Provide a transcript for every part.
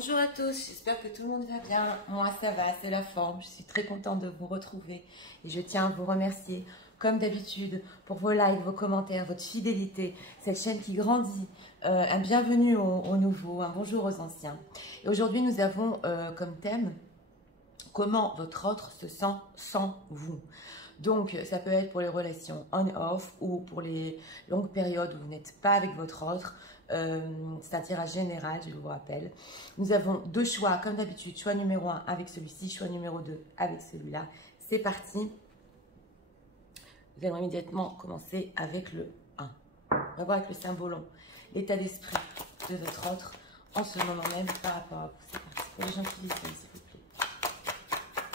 Bonjour à tous, j'espère que tout le monde va bien. Moi ça va, c'est la forme. Je suis très contente de vous retrouver et je tiens à vous remercier comme d'habitude pour vos likes, vos commentaires, votre fidélité, cette chaîne qui grandit. Un bienvenue aux nouveaux, un bonjour aux anciens. Et aujourd'hui nous avons comme thème comment votre autre se sent sans vous. Donc, ça peut être pour les relations on-off ou pour les longues périodes où vous n'êtes pas avec votre autre. C'est un tirage général, je vous rappelle. Nous avons deux choix, comme d'habitude. Choix numéro 1 avec celui-ci, choix numéro 2 avec celui-là. C'est parti. Vous allez immédiatement commencer avec le 1. On va voir avec le symbolon l'état d'esprit de votre autre en ce moment même par rapport à vous. C'est parti. Pour les gens qui lisent, s'il vous plaît.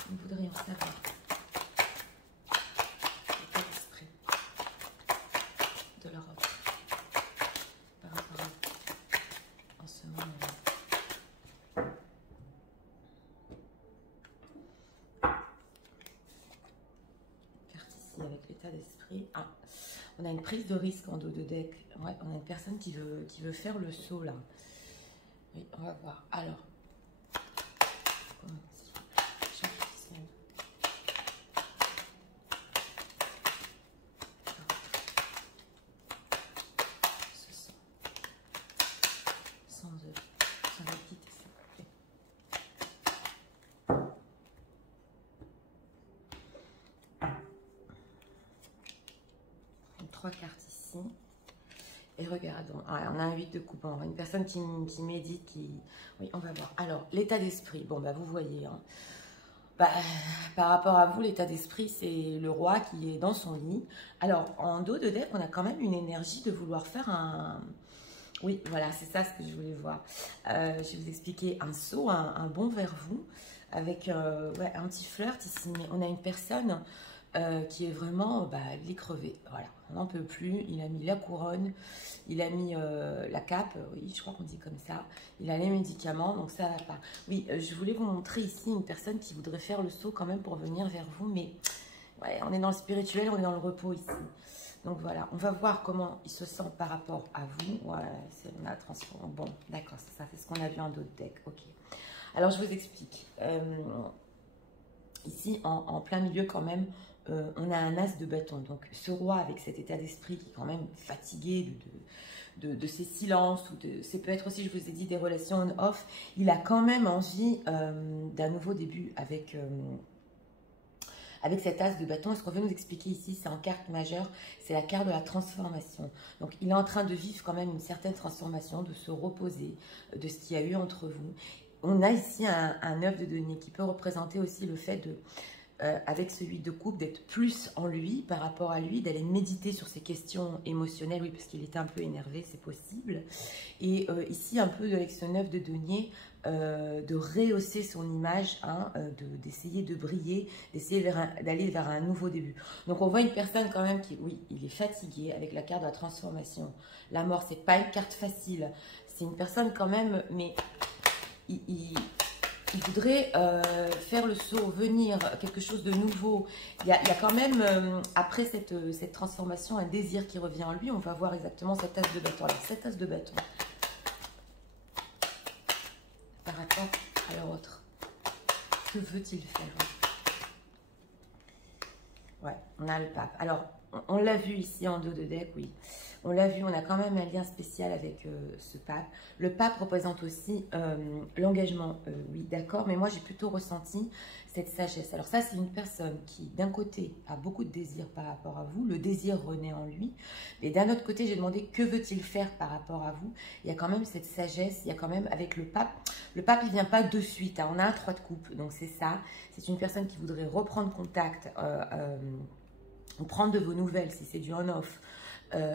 Nous voudrions savoir l'état d'esprit de leur autre par rapport à vous en ce moment même. Carte ici avec l'état d'esprit. Ah, on a une prise de risque en dos de deck. Ouais, on a une personne qui veut faire le saut là. Oui, on va voir. Alors, trois cartes ici. Et regardons, on a un 8 de coupe, bon, une personne qui médite, oui, on va voir. Alors, l'état d'esprit, bon, bah, vous voyez, hein. Par rapport à vous, l'état d'esprit, c'est le roi qui est dans son lit. Alors, en dos de deck, on a quand même une énergie de vouloir faire un... Oui, voilà, c'est ça ce que je voulais voir. Je vais vous expliquer un saut, un bond vers vous, avec ouais, un petit flirt ici. Mais on a une personne qui est vraiment, il est crevé. Voilà, on n'en peut plus. Il a mis la couronne, il a mis la cape, oui, je crois qu'on dit comme ça. Il a les médicaments, donc ça va pas. Oui, je voulais vous montrer ici une personne qui voudrait faire le saut quand même pour venir vers vous, mais ouais, on est dans le spirituel, on est dans le repos ici. Donc voilà, on va voir comment il se sent par rapport à vous. Voilà, c'est la transformation. Bon, d'accord, ça c'est ce qu'on a vu en d'autres decks. Ok. Alors je vous explique. Ici, en plein milieu quand même, on a un as de bâton. Donc ce roi avec cet état d'esprit qui est quand même fatigué de ses silences, ou ça peut être aussi, je vous ai dit, des relations on-off. Il a quand même envie d'un nouveau début avec cet as de bâton. Et ce qu'on veut nous expliquer ici, c'est en carte majeure, c'est la carte de la transformation. Donc, il est en train de vivre quand même une certaine transformation, de se reposer de ce qu'il y a eu entre vous. On a ici un œuf de denier qui peut représenter aussi le fait de, avec ce 8 de coupe, d'être plus en lui par rapport à lui, d'aller méditer sur ses questions émotionnelles, oui, parce qu'il était un peu énervé, c'est possible. Et ici, un peu avec ce 9 de denier, de rehausser son image, hein, d'essayer de briller, d'essayer d'aller vers un nouveau début. Donc on voit une personne quand même qui, oui, il est fatigué avec la carte de la transformation. La mort, c'est pas une carte facile. C'est une personne quand même, mais il voudrait faire le saut, venir, quelque chose de nouveau. Il y a quand même, après cette transformation, un désir qui revient en lui. On va voir exactement cet as de bâton. Alors, cet as de bâton, par rapport à leur autre, que veut-il faire? Ouais, on a le pape. Alors, on l'a vu ici en dos de deck, oui. On l'a vu, on a quand même un lien spécial avec ce pape. Le pape représente aussi l'engagement, oui, d'accord, mais moi j'ai plutôt ressenti cette sagesse. Alors ça, c'est une personne qui, d'un côté, a beaucoup de désir par rapport à vous, le désir renaît en lui, et d'un autre côté, j'ai demandé que veut-il faire par rapport à vous. Il y a quand même cette sagesse, il y a quand même avec le pape, il ne vient pas de suite, hein, on a un 3 de coupe, donc c'est ça. C'est une personne qui voudrait reprendre contact, prendre de vos nouvelles si c'est du on-off,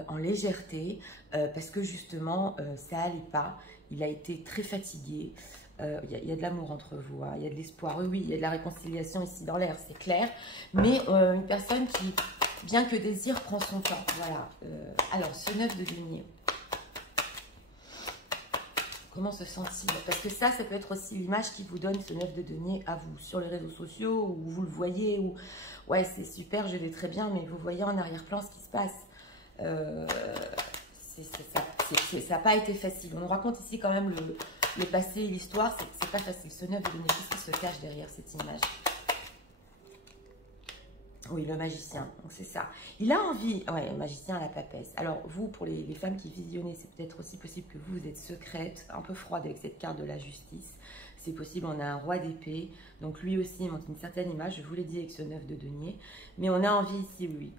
en légèreté, parce que justement, ça n'allait pas. Il a été très fatigué. Il y a de l'amour entre vous, hein, il y a de l'espoir. Oui, oui, il y a de la réconciliation ici dans l'air, c'est clair. Mais une personne qui, bien que désire, prend son temps. Voilà. Alors, ce 9 de denier. Comment se sent-il? Parce que ça peut être aussi l'image qui vous donne ce 9 de denier à vous, sur les réseaux sociaux, où vous le voyez, ou ouais, c'est super, je vais très bien, mais vous voyez en arrière-plan ce qui se passe. Ça n'a pas été facile. On nous raconte ici quand même le passé et l'histoire, c'est pas facile. Ce 9 de denier, qu'est-ce qui se cache derrière cette image? Oui, le magicien, donc c'est ça. Il a envie, ouais, le magicien à la papesse. Alors, vous, pour les femmes qui visionnez, c'est peut-être aussi possible que vous êtes secrète, un peu froide avec cette carte de la justice. C'est possible, on a un roi d'épée, donc lui aussi il montre une certaine image, je vous l'ai dit avec ce 9 de denier. Mais on a envie ici, oui,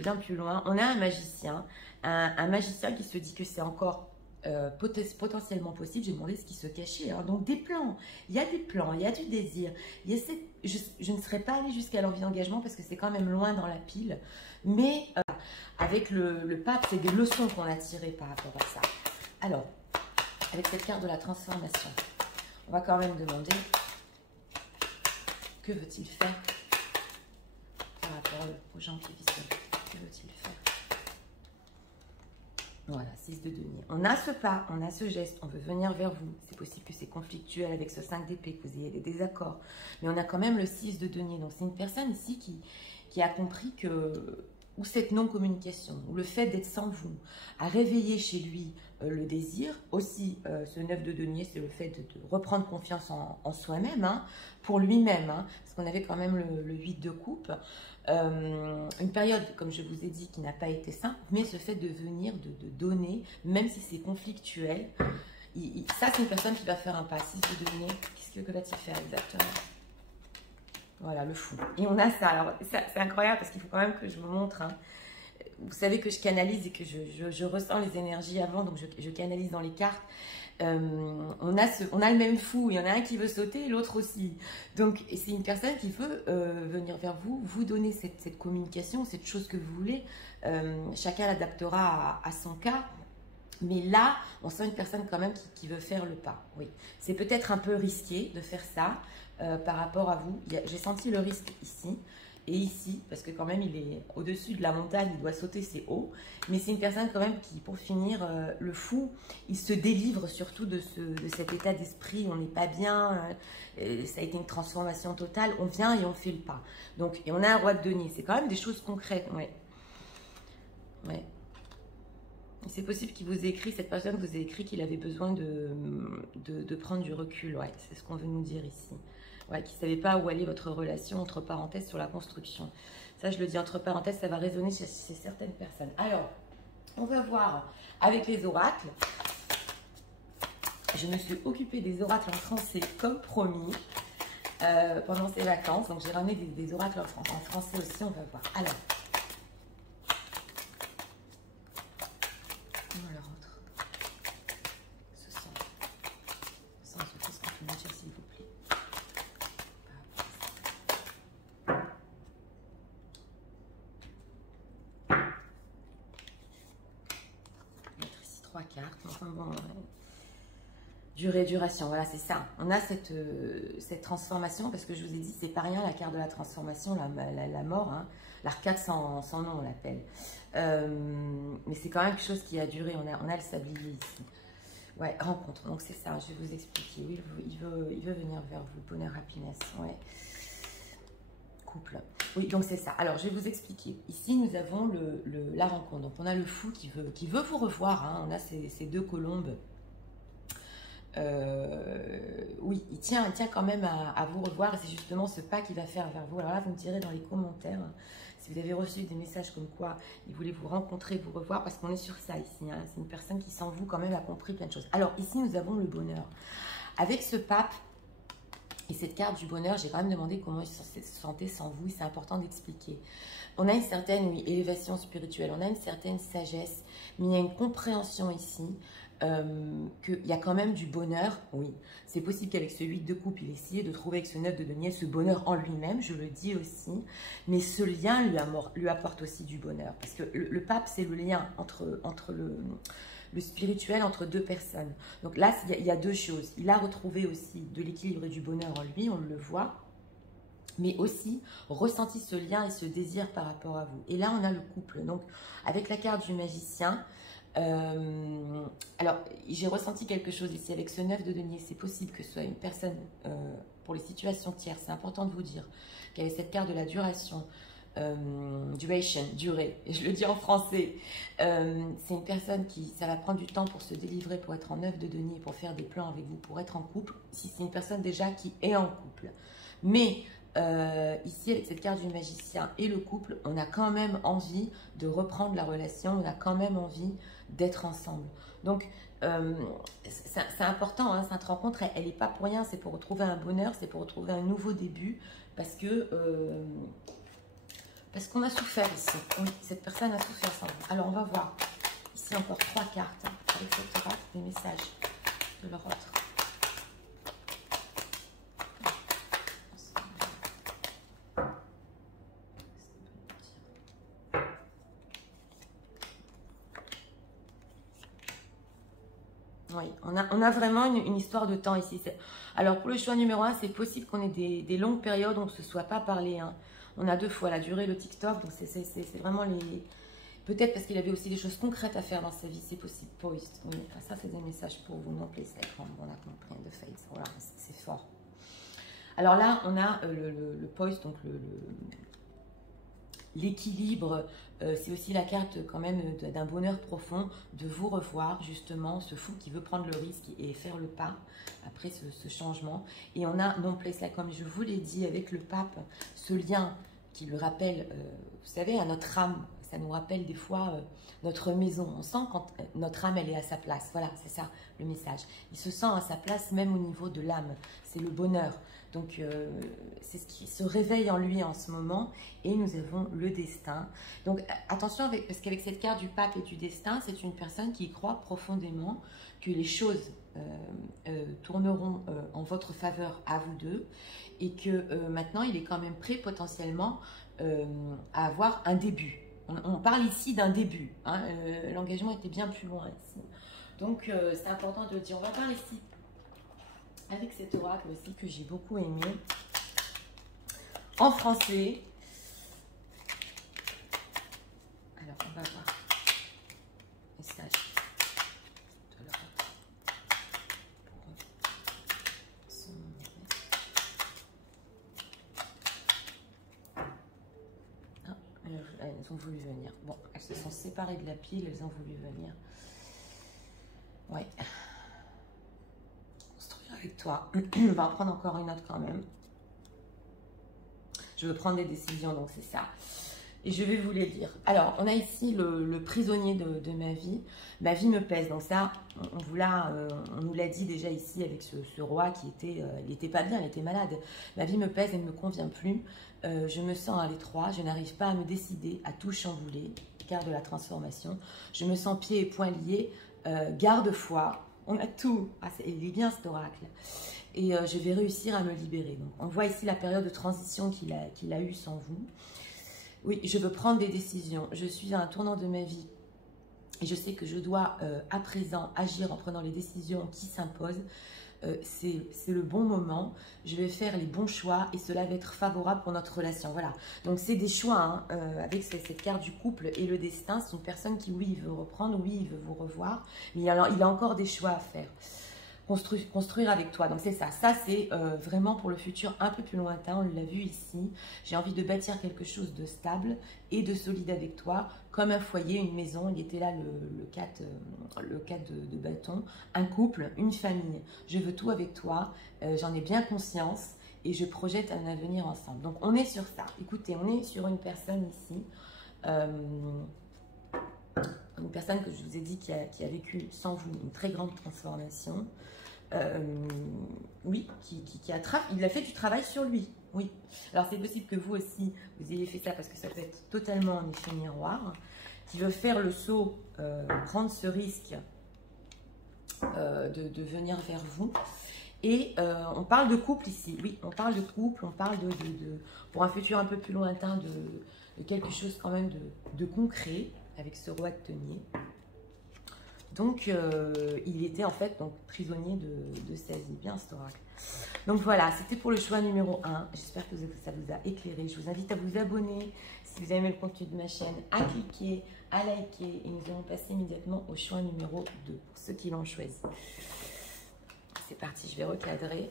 bien plus loin, on a un magicien qui se dit que c'est encore potentiellement possible. J'ai demandé ce qui se cachait, hein. Donc des plans, il y a des plans, il y a du désir, il y a je ne serais pas allée jusqu'à l'envie d'engagement parce que c'est quand même loin dans la pile, mais avec le pape, c'est des leçons qu'on a tirées par rapport à ça. Alors, avec cette carte de la transformation, on va quand même demander que veut-il faire par rapport aux gens qui visionnent. Que veut-il faire? Voilà, 6 de denier. On a ce pas, on a ce geste, on veut venir vers vous. C'est possible que c'est conflictuel avec ce 5 d'épée, que vous ayez des désaccords. Mais on a quand même le 6 de denier. Donc c'est une personne ici qui a compris que, ou cette non-communication, ou le fait d'être sans vous, a réveillé chez lui le désir. Aussi, ce 9 de denier, c'est le fait de reprendre confiance en soi-même, hein, pour lui-même, hein, parce qu'on avait quand même le 8 de coupe. Une période, comme je vous ai dit, qui n'a pas été simple, mais ce fait de venir, de donner, même si c'est conflictuel, ça c'est une personne qui va faire un pas. 6 de denier, que va-t-il faire exactement? Voilà, le fou. Et on a ça. Alors, c'est incroyable parce qu'il faut quand même que je vous montre, hein. Vous savez que je canalise et que je ressens les énergies avant, donc je canalise dans les cartes. On a le même fou, il y en a un qui veut sauter et l'autre aussi. Donc, c'est une personne qui veut venir vers vous, vous donner cette communication, cette chose que vous voulez. Chacun l'adaptera à son cas. Mais là, on sent une personne quand même qui veut faire le pas. Oui, c'est peut-être un peu risqué de faire ça par rapport à vous. J'ai senti le risque ici et ici, parce que quand même, il est au-dessus de la montagne, il doit sauter, c'est haut. Mais c'est une personne quand même qui, pour finir, le fou, il se délivre surtout de cet état d'esprit. On n'est pas bien, ça a été une transformation totale. On vient et on fait le pas. Donc, et on a un roi de denier. C'est quand même des choses concrètes, ouais. Ouais. C'est possible qu'il vous ait écrit, cette personne vous a écrit qu'il avait besoin de prendre du recul. Ouais, c'est ce qu'on veut nous dire ici. Ouais, qu'il ne savait pas où allait votre relation, entre parenthèses, sur la construction. Ça, je le dis entre parenthèses, ça va résonner chez certaines personnes. Alors, on va voir avec les oracles. Je me suis occupée des oracles en français comme promis pendant ces vacances. Donc, j'ai ramené des oracles en français aussi, on va voir. Alors, cartes, enfin bon, durée, duration, voilà, c'est ça. On a cette transformation, parce que je vous ai dit, c'est pas rien la carte de la transformation, la mort, hein, l'arcade sans nom, on l'appelle. Mais c'est quand même quelque chose qui a duré, on a le sablier ici. Ouais, rencontre, donc c'est ça, je vais vous expliquer. Oui, il veut venir vers vous, bonheur, happiness, ouais. Couple. Oui, donc c'est ça. Alors, je vais vous expliquer. Ici, nous avons la rencontre. Donc, on a le fou qui veut vous revoir, hein. On a ces deux colombes. Oui, il tient quand même à vous revoir. Et c'est justement ce pas qu'il va faire vers vous. Alors là, vous me direz dans les commentaires, hein, si vous avez reçu des messages comme quoi il voulait vous rencontrer, vous revoir, parce qu'on est sur ça ici, hein. C'est une personne qui, sans vous, quand même, a compris plein de choses. Alors, ici, nous avons le bonheur. Avec ce pape, et cette carte du bonheur, j'ai quand même demandé comment il se sentait sans vous, et c'est important d'expliquer. On a une certaine, oui, élévation spirituelle, on a une certaine sagesse, mais il y a une compréhension ici qu'il y a quand même du bonheur, oui. C'est possible qu'avec ce 8 de coupe, il essayait de trouver avec ce 9 de denier ce bonheur en lui-même, je le dis aussi, mais ce lien lui apporte aussi du bonheur, parce que le pape, c'est le lien entre le spirituel entre deux personnes. Donc là, il y a deux choses. Il a retrouvé aussi de l'équilibre et du bonheur en lui, on le voit, mais aussi ressenti ce lien et ce désir par rapport à vous. Et là, on a le couple. Donc, avec la carte du magicien, alors, j'ai ressenti quelque chose ici avec ce 9 de denier. C'est possible que ce soit une personne, pour les situations tierces, c'est important de vous dire, qu'avec cette carte de la duration, duration, durée, et je le dis en français, c'est une personne qui, ça va prendre du temps pour se délivrer, pour être en œuvre de denier, pour faire des plans avec vous, pour être en couple, si c'est une personne déjà qui est en couple. Mais ici, avec cette carte du magicien et le couple, on a quand même envie de reprendre la relation, on a quand même envie d'être ensemble. Donc, c'est important, hein, cette rencontre, elle n'est pas pour rien, c'est pour retrouver un bonheur, c'est pour retrouver un nouveau début, parce qu'on a souffert ici. Oui, cette personne a souffert sans vous. Alors, on va voir ici encore 3 cartes, hein, avec cette oracle, des messages de leur autre. Oui, on a vraiment une histoire de temps ici. Alors, pour le choix numéro 1, c'est possible qu'on ait des longues périodes où on ne se soit pas parlé. Hein. On a 2 fois la durée, le TikTok. Donc, c'est vraiment les... Peut-être parce qu'il avait aussi des choses concrètes à faire dans sa vie. C'est possible. Post. Oui, ça, c'est des messages pour vous. Non, place like. On a compris. De face. Voilà, c'est fort. Alors là, on a le post, donc l'équilibre, c'est aussi la carte quand même d'un bonheur profond, de vous revoir justement, ce fou qui veut prendre le risque et faire le pas après ce changement. Et on a non place là, comme je vous l'ai dit, avec le pape, ce lien qui le rappelle, vous savez, à notre âme. Ça nous rappelle des fois notre maison. On sent quand notre âme, elle est à sa place. Voilà, c'est ça le message. Il se sent à sa place même au niveau de l'âme. C'est le bonheur. Donc, c'est ce qui se réveille en lui en ce moment. Et nous avons le destin. Donc, attention, parce qu'avec cette carte du pape et du destin, c'est une personne qui croit profondément que les choses tourneront en votre faveur à vous deux. Et que maintenant, il est quand même prêt potentiellement à avoir un début. On parle ici d'un début. Hein, l'engagement était bien plus loin ici. Donc, c'est important de le dire. On va voir ici avec cet oracle aussi que j'ai beaucoup aimé. En français. Alors, on va voir. Message de l'oracle. Elles ont voulu venir. Bon, elles se sont séparées de la pile, elles ont voulu venir. Ouais. Construire avec toi. On va en prendre encore une autre quand même. Je veux prendre des décisions, donc c'est ça. Et je vais vous les dire. Alors, on a ici le prisonnier de ma vie. Ma vie me pèse. Donc ça, on nous l'a dit déjà ici avec ce roi qui était, il n'était pas bien, il était malade. Ma vie me pèse, elle ne me convient plus. Je me sens à l'étroit. Je n'arrive pas à me décider, à tout chambouler. Carte de la transformation. Je me sens pieds et poings liés. Garde-foi. On a tout. Ah, il est bien cet oracle. Et je vais réussir à me libérer. Donc, on voit ici la période de transition qu'il a eue sans vous. Oui, je veux prendre des décisions. Je suis à un tournant de ma vie et je sais que je dois à présent agir en prenant les décisions qui s'imposent. C'est le bon moment. Je vais faire les bons choix et cela va être favorable pour notre relation. Voilà. Donc, c'est des choix hein, avec cette carte du couple et le destin. C'est une personne qui, oui, il veut reprendre, oui, il veut vous revoir. Mais il a encore des choix à faire. Construire avec toi. Donc c'est ça. Ça c'est vraiment pour le futur un peu plus lointain. On l'a vu ici. J'ai envie de bâtir quelque chose de stable et de solide avec toi, comme un foyer, une maison. Il était là le 4 de bâton. Un couple, une famille. Je veux tout avec toi. J'en ai bien conscience et je projette un avenir ensemble. Donc on est sur ça. Écoutez, on est sur une personne ici. Une personne que je vous ai dit qui a vécu sans vous une très grande transformation. Oui, il a fait du travail sur lui. Oui. Alors c'est possible que vous aussi, vous ayez fait ça parce que ça peut être totalement un effet miroir. Qui veut faire le saut, prendre ce risque de venir vers vous. Et on parle de couple ici. Oui, on parle de couple, on parle pour un futur un peu plus lointain de quelque chose quand même de concret avec ce roi de denier. Donc, il était en fait donc, prisonnier de sa vie. Bien cet oracle. Donc voilà, c'était pour le choix numéro 1. J'espère que ça vous a éclairé. Je vous invite à vous abonner si vous aimez le contenu de ma chaîne, à cliquer, à liker. Et nous allons passer immédiatement au choix numéro 2 pour ceux qui l'ont choisi. C'est parti, je vais recadrer.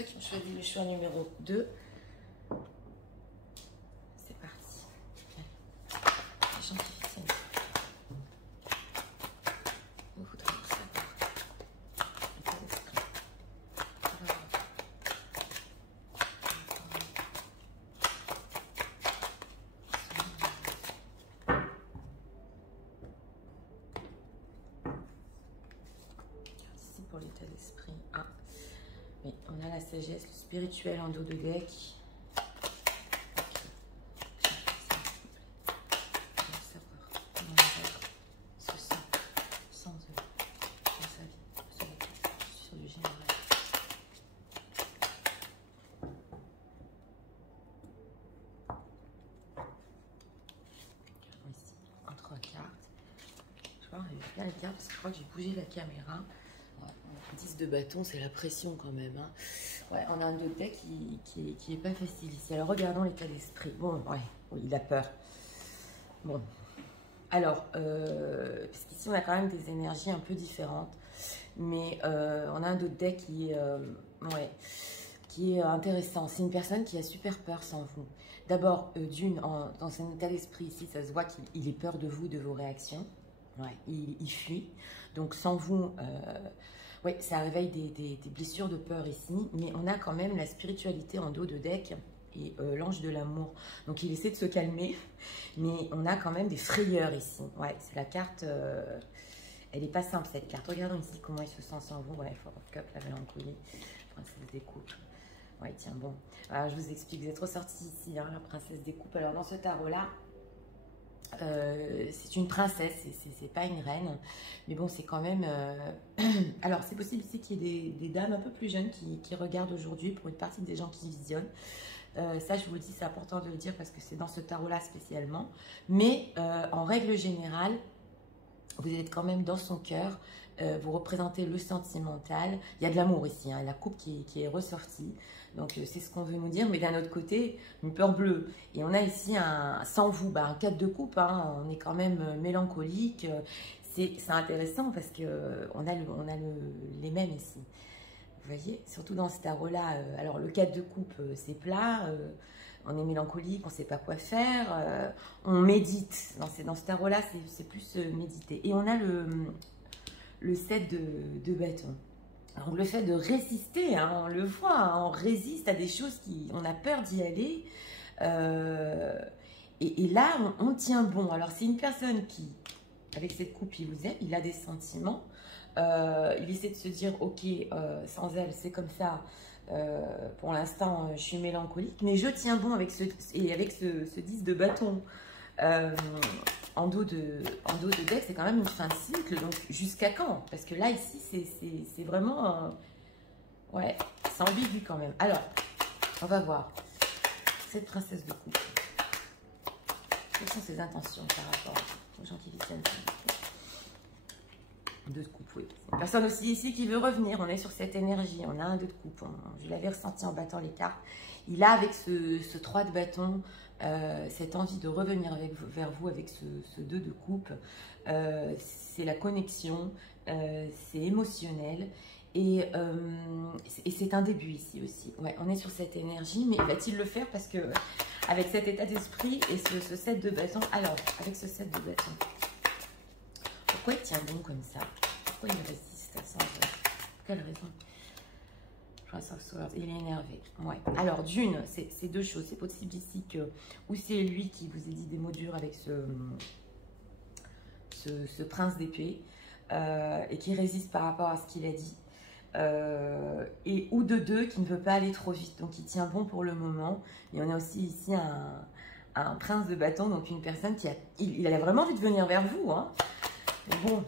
ceux qui ont choisi le choix numéro 2. C'est parti. Les gens qui viennent. Vous voudrez tout savoir. L'état d'esprit. Ici pour l'état d'esprit. Ah. Oui, on a la sagesse, le spirituel en dos de deck. Bien les cartes parce que je crois que j'ai bougé la caméra. Ouais, 10 de bâton, c'est la pression quand même. Hein. Ouais, on a un 2 de deck qui est pas facile ici. Alors regardons l'état d'esprit. Bon, ouais, oui, il a peur. Bon, alors, parce qu'ici on a quand même des énergies un peu différentes. Mais on a un 2 de deck ouais, qui est intéressant. C'est une personne qui a super peur sans vous. D'abord, dans son état d'esprit ici, ça se voit qu'il ait peur de vous, de vos réactions. Ouais, il fuit. Donc sans vous, ouais, ça réveille des blessures de peur ici. Mais on a quand même la spiritualité en dos de deck et l'ange de l'amour. Donc il essaie de se calmer. Mais on a quand même des frayeurs ici. Ouais, c'est la carte... elle n'est pas simple cette carte. Regardons ici comment il se sent sans vous. Ouais, Four of Cups, la mélancolie. Princesse des coupes. Ouais, tiens, bon. Alors, je vous explique. Vous êtes ressorti ici, hein, la princesse des coupes. Alors dans ce tarot-là, c'est une princesse, c'est pas une reine, mais bon, c'est quand même... Alors, c'est possible ici qu'il y ait des dames un peu plus jeunes qui regardent aujourd'hui, pour une partie des gens qui visionnent. Ça, je vous le dis, c'est important de le dire parce que c'est dans ce tarot-là spécialement. Mais en règle générale, vous êtes quand même dans son cœur, vous représentez le sentimental. Il y a de l'amour ici, hein, la coupe qui est ressortie. Donc, c'est ce qu'on veut nous dire. Mais d'un autre côté, une peur bleue. Et on a ici, sans vous, un 4 de coupe. Hein, on est quand même mélancolique. C'est intéressant parce qu'on a, les mêmes ici. Vous voyez, surtout dans ce tarot-là. Alors, le 4 de coupe, c'est plat. On est mélancolique, on ne sait pas quoi faire. On médite. Dans ce tarot-là, c'est plus méditer. Et on a le 7 de bâton. Donc le fait de résister, hein, on le voit, hein, on résiste à des choses on a peur d'y aller. Et là, on tient bon. Alors c'est une personne qui, avec cette coupe, il vous aime, il a des sentiments. Il essaie de se dire, ok, sans elle, c'est comme ça. Pour l'instant, je suis mélancolique, mais je tiens bon avec ce 10 de bâton. En dos de deck, c'est quand même une fin de cycle. Donc, jusqu'à quand? Parce que là, ici, c'est vraiment... ouais, c'est ambigu quand même. Alors, on va voir. Cette princesse de coupe. Quelles sont ses intentions par rapport aux gens qui vivent? Deux de coupe, oui. Une personne aussi ici qui veut revenir. On est sur cette énergie. On a un 2 de coupe. Je l'avais ressenti en battant les cartes. Il a avec ce 3 de bâton... cette envie de revenir vers vous avec ce 2 de coupe, c'est la connexion, c'est émotionnel et c'est un début ici aussi. Ouais, on est sur cette énergie, mais va-t-il le faire? Parce que avec cet état d'esprit et ce 7 de bâton, alors avec ce 7 de bâton, pourquoi il tient bon comme ça? Pourquoi il résiste à ça? Quelle raison? Il est énervé. Ouais. Alors, c'est deux choses. C'est possible ici que, ou c'est lui qui vous a dit des mots durs avec ce prince d'épée et qui résiste par rapport à ce qu'il a dit. Ou de deux qui ne veut pas aller trop vite. Donc, il tient bon pour le moment. Et on a aussi ici un prince de bâton, donc une personne il a vraiment envie de venir vers vous. Hein. Bon,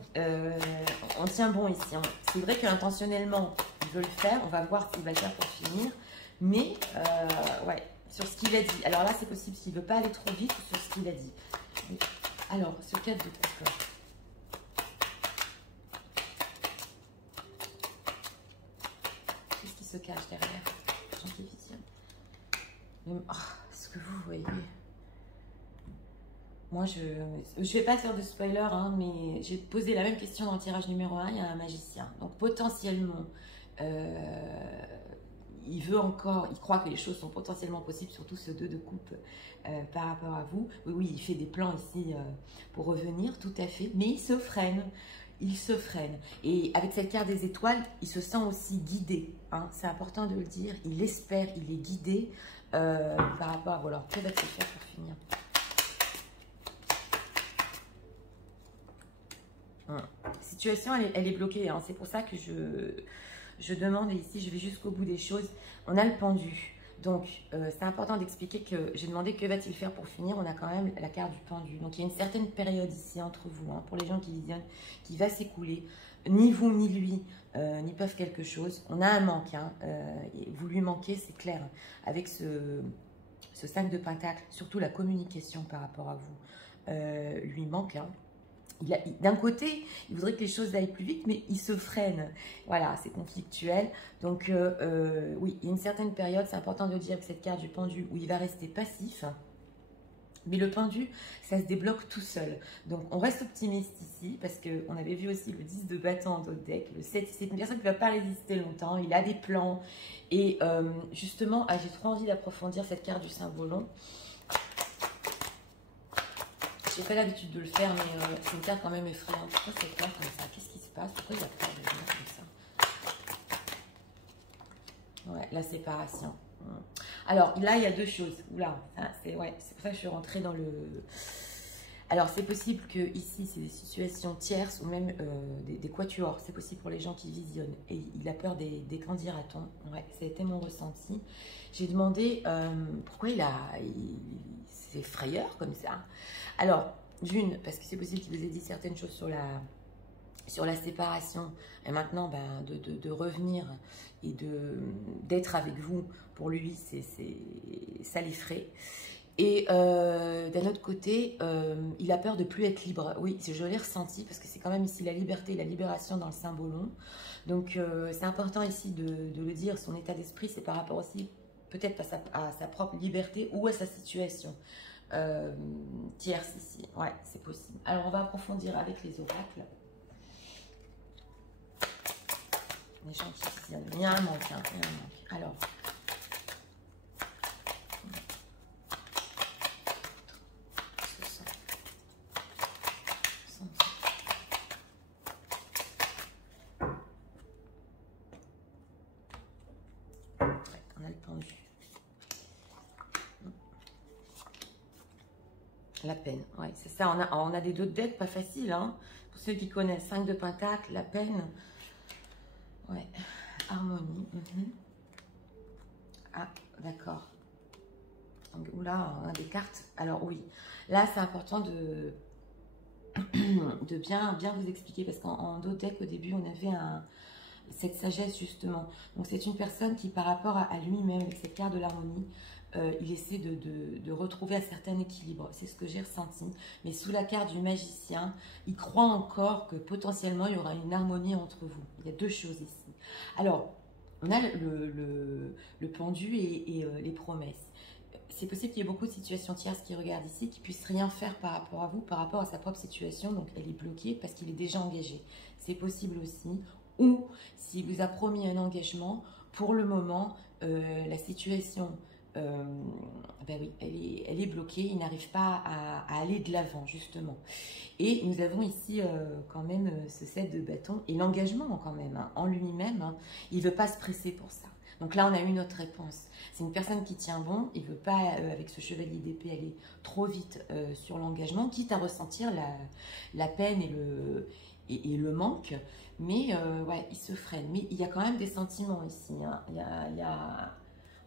on tient bon ici. Hein. C'est vrai qu'intentionnellement, il veut le faire. On va voir s'il va le faire pour finir. Mais, ouais, sur ce qu'il a dit. Alors là, c'est possible s'il ne veut pas aller trop vite sur ce qu'il a dit. Alors, ce 4 de coupe. Qu'est-ce qui se cache derrière? Ce que vous voyez. Moi, je ne vais pas faire de spoiler, hein, mais j'ai posé la même question dans le tirage numéro 1. Il y a un magicien. Donc, potentiellement, il veut encore, il croit que les choses sont potentiellement possibles, surtout ce 2 de coupe par rapport à vous. Oui, oui, il fait des plans ici pour revenir, tout à fait, mais il se freine. Il se freine. Et avec cette carte des étoiles, il se sent aussi guidé. Hein, c'est important de le dire. Il espère, il est guidé par rapport à vous. Alors, que va-t-il faire pour finir? Situation, elle est bloquée. Hein. C'est pour ça que je demande, et ici, je vais jusqu'au bout des choses. On a le pendu. Donc, c'est important d'expliquer que j'ai demandé que va-t-il faire pour finir. On a quand même la carte du pendu. Donc, il y a une certaine période ici entre vous, hein, pour les gens qui visionnent, qui va s'écouler. Ni vous, ni lui, n'y peuvent quelque chose. On a un manque. Hein, vous lui manquez, c'est clair. Avec ce 5 de pentacle, surtout la communication par rapport à vous, lui manque. Hein. D'un côté, il voudrait que les choses aillent plus vite, mais il se freine. Voilà, c'est conflictuel. Donc, oui, il y a une certaine période, c'est important de dire que cette carte du pendu, où il va rester passif. Mais le pendu, ça se débloque tout seul. Donc, on reste optimiste ici, parce qu'on avait vu aussi le 10 de bâton en d'autres decks. Le 7, c'est une personne qui ne va pas résister longtemps. Il a des plans. Et justement, j'ai trop envie d'approfondir cette carte du Saint-Volon. J'ai pas l'habitude de le faire, mais c'est une carte quand même effrayante. Pourquoi cette carte comme ça? Qu'est-ce qui se passe? Pourquoi il y a peur de venir comme ça? Ouais, la séparation. Alors, là, il y a deux choses. Oula, c'est pour ça que je suis rentrée dans le... Alors, c'est possible que ici, c'est des situations tierces ou même des quatuors. C'est possible pour les gens qui visionnent. Et il a peur des candidatons. Ouais, ça a été mon ressenti. J'ai demandé pourquoi c'est frayeur comme ça. Alors, d'une, parce que c'est possible qu'il vous ait dit certaines choses sur la séparation. Et maintenant, ben, de revenir et d'être avec vous, pour lui, ça l'effraie. Et d'un autre côté, il a peur de plus être libre. Oui, je l'ai ressenti parce que c'est quand même ici la liberté, la libération dans le Saint-Volon. Donc, c'est important ici de le dire. Son état d'esprit, c'est par rapport aussi peut-être à sa propre liberté ou à sa situation tierce ici. Ouais, c'est possible. Alors, on va approfondir avec les oracles. Les gens qui visionnent. Il y a un manque, hein, il y a un manque. Alors... La peine, ouais, c'est ça. On a des d'autres decks pas faciles, hein. Pour ceux qui connaissent, 5 de pentacle, la peine. Ouais, harmonie. Ah, d'accord. Oula, on a des cartes. Alors oui, là c'est important de bien vous expliquer parce qu'en d'autres decks au début on avait cette sagesse justement. Donc c'est une personne qui par rapport à lui-même avec cette carte de l'harmonie, il essaie de retrouver un certain équilibre. C'est ce que j'ai ressenti. Mais sous la carte du magicien, il croit encore que potentiellement il y aura une harmonie entre vous. Il y a deux choses ici. Alors, on a le pendu et les promesses. C'est possible qu'il y ait beaucoup de situations tierces qui regardent ici, qui ne puissent rien faire par rapport à vous, par rapport à sa propre situation. Donc, elle est bloquée parce qu'il est déjà engagé. C'est possible aussi. Ou, s'il vous a promis un engagement, pour le moment, la situation... ben oui, elle est bloquée, il n'arrive pas à aller de l'avant justement. Et nous avons ici quand même ce 7 de bâton et l'engagement quand même, hein, en lui-même, hein, il ne veut pas se presser pour ça. Donc là on a eu notre réponse. C'est une personne qui tient bon, il ne veut pas avec ce chevalier d'épée aller trop vite sur l'engagement, quitte à ressentir la peine et le manque, mais ouais, il se freine. Mais il y a quand même des sentiments ici, hein.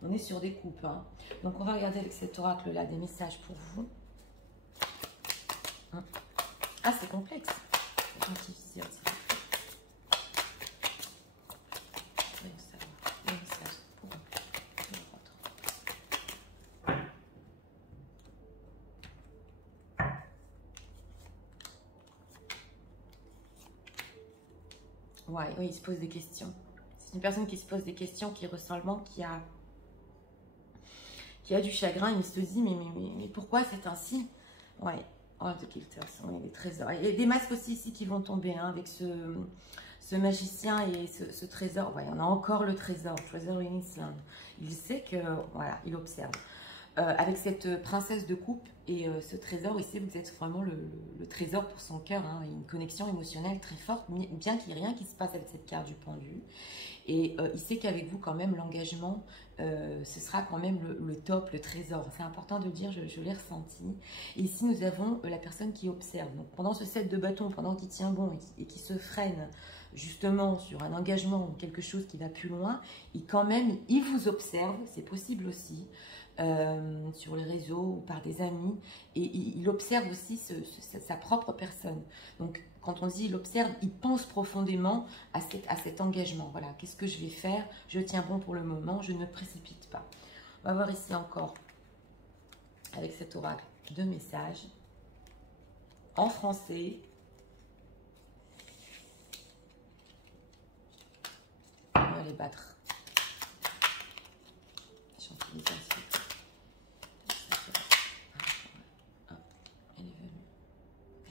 On est sur des coupes. Hein. Donc, on va regarder avec cet oracle-là des messages pour vous. Ah, c'est complexe. Ouais, oui, il se pose des questions. C'est une personne qui se pose des questions, qui ressent le manque, qui a du chagrin, il se dit mais pourquoi c'est ainsi? Ouais, oh, de Kilters, oui, les trésors. Il y a des masques aussi ici qui vont tomber, hein, avec ce Ce magicien et ce trésor, ouais, on a encore le trésor, Treasure in Island. Il sait que, voilà, il observe. Avec cette princesse de coupe et ce trésor, il sait que vous êtes vraiment le trésor pour son cœur. Hein, une connexion émotionnelle très forte, bien qu'il n'y ait rien qui se passe avec cette carte du pendu. Et il sait qu'avec vous, quand même, l'engagement, ce sera quand même le top, le trésor. C'est important de le dire, je l'ai ressenti. Et ici, nous avons la personne qui observe. Donc, pendant ce set de bâtons, pendant qu'il tient bon et qui se freine justement sur un engagement ou quelque chose qui va plus loin, il vous observe, c'est possible aussi, sur les réseaux ou par des amis, et il observe aussi sa propre personne. Donc, quand on dit il observe, il pense profondément à cet engagement. Voilà, qu'est-ce que je vais faire? Je tiens bon pour le moment, je ne précipite pas. On va voir ici encore, avec cet oracle, 2 messages en français. On va les battre.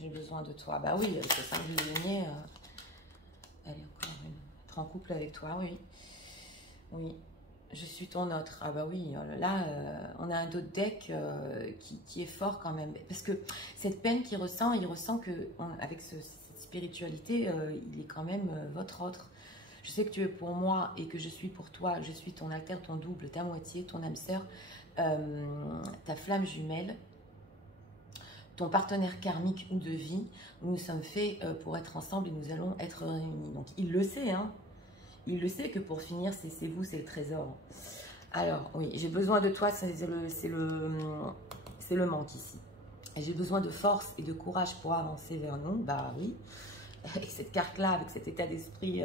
J'ai besoin de toi. Bah oui, avec le 5 du denier, allez, encore une. Être en couple avec toi, oui. Oui, je suis ton autre. Ah bah oui, là, on a un autre deck qui est fort quand même. Parce que cette peine qu'il ressent, il ressent que, avec cette spiritualité, il est quand même votre autre. Je sais que tu es pour moi et que je suis pour toi. Je suis ton alter, ton double, ta moitié, ton âme sœur, ta flamme jumelle, ton partenaire karmique ou de vie. Nous sommes faits pour être ensemble et nous allons être réunis. Donc, il le sait, hein. Il le sait que pour finir, c'est vous, c'est le trésor. Alors, oui, j'ai besoin de toi, c'est le manque ici. J'ai besoin de force et de courage pour avancer vers nous. Bah oui, avec cette carte-là, avec cet état d'esprit...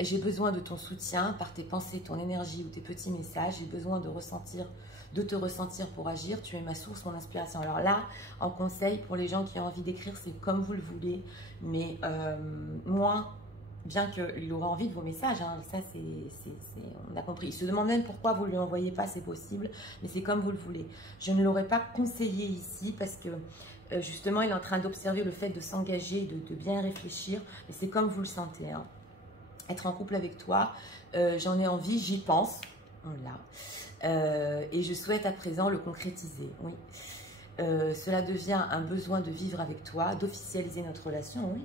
j'ai besoin de ton soutien par tes pensées, ton énergie ou tes petits messages. J'ai besoin de te ressentir pour agir. Tu es ma source, mon inspiration. Alors là, en conseil pour les gens qui ont envie d'écrire, c'est comme vous le voulez. Mais moi, bien qu'il aura envie de vos messages, hein, ça on a compris. Il se demande même pourquoi vous ne lui envoyez pas, c'est possible. Mais c'est comme vous le voulez. Je ne l'aurais pas conseillé ici parce que justement, il est en train d'observer le fait de s'engager, de bien réfléchir. Mais c'est comme vous le sentez, hein. Être en couple avec toi, j'en ai envie, j'y pense, voilà. Et je souhaite à présent le concrétiser, oui. Cela devient un besoin de vivre avec toi, d'officialiser notre relation, oui,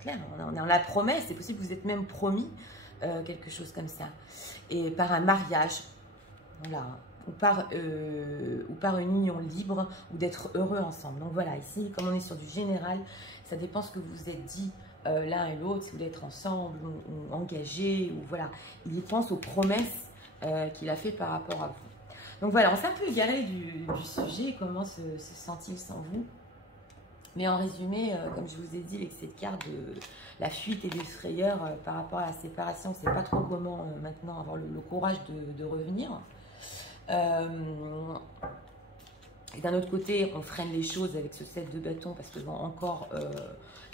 clair, on est en la promesse, c'est possible que vous êtes même promis quelque chose comme ça. Et par un mariage, voilà, ou par une union libre, ou d'être heureux ensemble. Donc voilà, ici, comme on est sur du général, ça dépend ce que vous vous êtes dit, l'un et l'autre, si vous voulez être ensemble ou engagés, ou voilà, il y pense aux promesses qu'il a fait par rapport à vous. Donc voilà, on s'est un peu égaré du sujet, comment se sent-il sans vous. Mais en résumé, comme je vous ai dit, avec cette carte de la fuite et des frayeurs par rapport à la séparation, on ne sait pas trop comment maintenant avoir le courage de revenir. Et d'un autre côté, on freine les choses avec ce set de bâtons parce que vont encore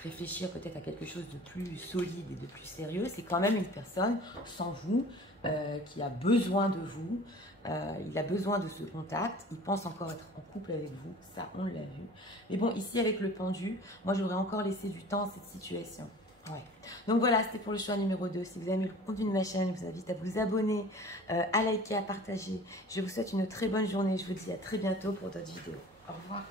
réfléchir peut-être à quelque chose de plus solide et de plus sérieux. C'est quand même une personne sans vous qui a besoin de vous. Il a besoin de ce contact. Il pense encore être en couple avec vous. Ça, on l'a vu. Mais bon, ici, avec le pendu, moi, j'aurais encore laissé du temps à cette situation. Ouais. Donc voilà, c'était pour le choix numéro 2. Si vous avez aimé le contenu de ma chaîne, je vous invite à vous abonner, à liker, à partager. Je vous souhaite une très bonne journée. Je vous dis à très bientôt pour d'autres vidéos. Au revoir.